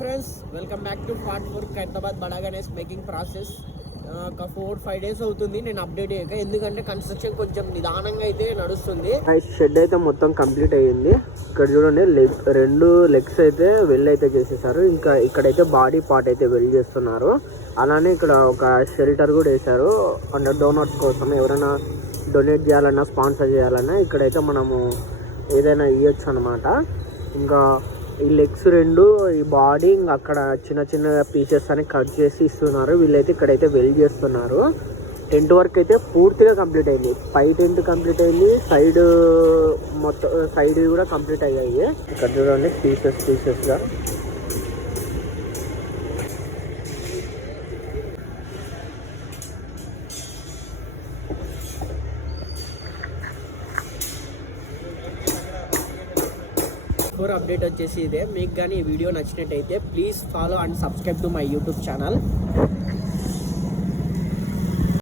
Friends welcome back to part 4 Khairatabad బడా Ganesh making process. ఒక 4-5 days అవుతుంది నేను అప్డేట్ చేయక, ఎందుకంటే కన్స్ట్రక్షన్ కొంచెం నిదానంగా అయితే నడుస్తుంది. షెడ్ అయితే మొత్తం కంప్లీట్ అయ్యింది. ఇక్కడ చూడండి, రెండు లెగ్స్ అయితే వెల్ అయితే చేసేసారు. ఇంకా ఇక్కడైతే బాడీ పార్ట్ అయితే వెల్ చేస్తున్నారు. అలానే ఇక్కడ ఒక షెల్టర్ కూడా వేశారు అండర్ డోనర్స్ కోసం. ఎవరైనా డొనేట్ చేయాలన్నా స్పాన్సర్ చేయాలన్నా ఇక్కడైతే మనము ఏదైనా ఇవ్వచ్చు అనమాట. ఇంకా ఈ లెగ్స్ రెండు, ఈ బాడీ, ఇంకా అక్కడ చిన్న చిన్న పీసెస్ అని కట్ చేసి ఇస్తున్నారు. వీళ్ళైతే ఇక్కడైతే వెల్డ్ చేస్తున్నారు. టెంట్ వర్క్ అయితే పూర్తిగా కంప్లీట్ అయింది. పై టెంట్ కంప్లీట్ అయింది, సైడ్ మొత్తం సైడ్ కూడా కంప్లీట్ అయ్యాయి. ఇక్కడ చూడండి, పీసెస్గా అప్డేట్ వచ్చేసి ఇదే. మీకు కానీ ఈ వీడియో నచ్చినట్టయితే please follow and subscribe to my YouTube channel.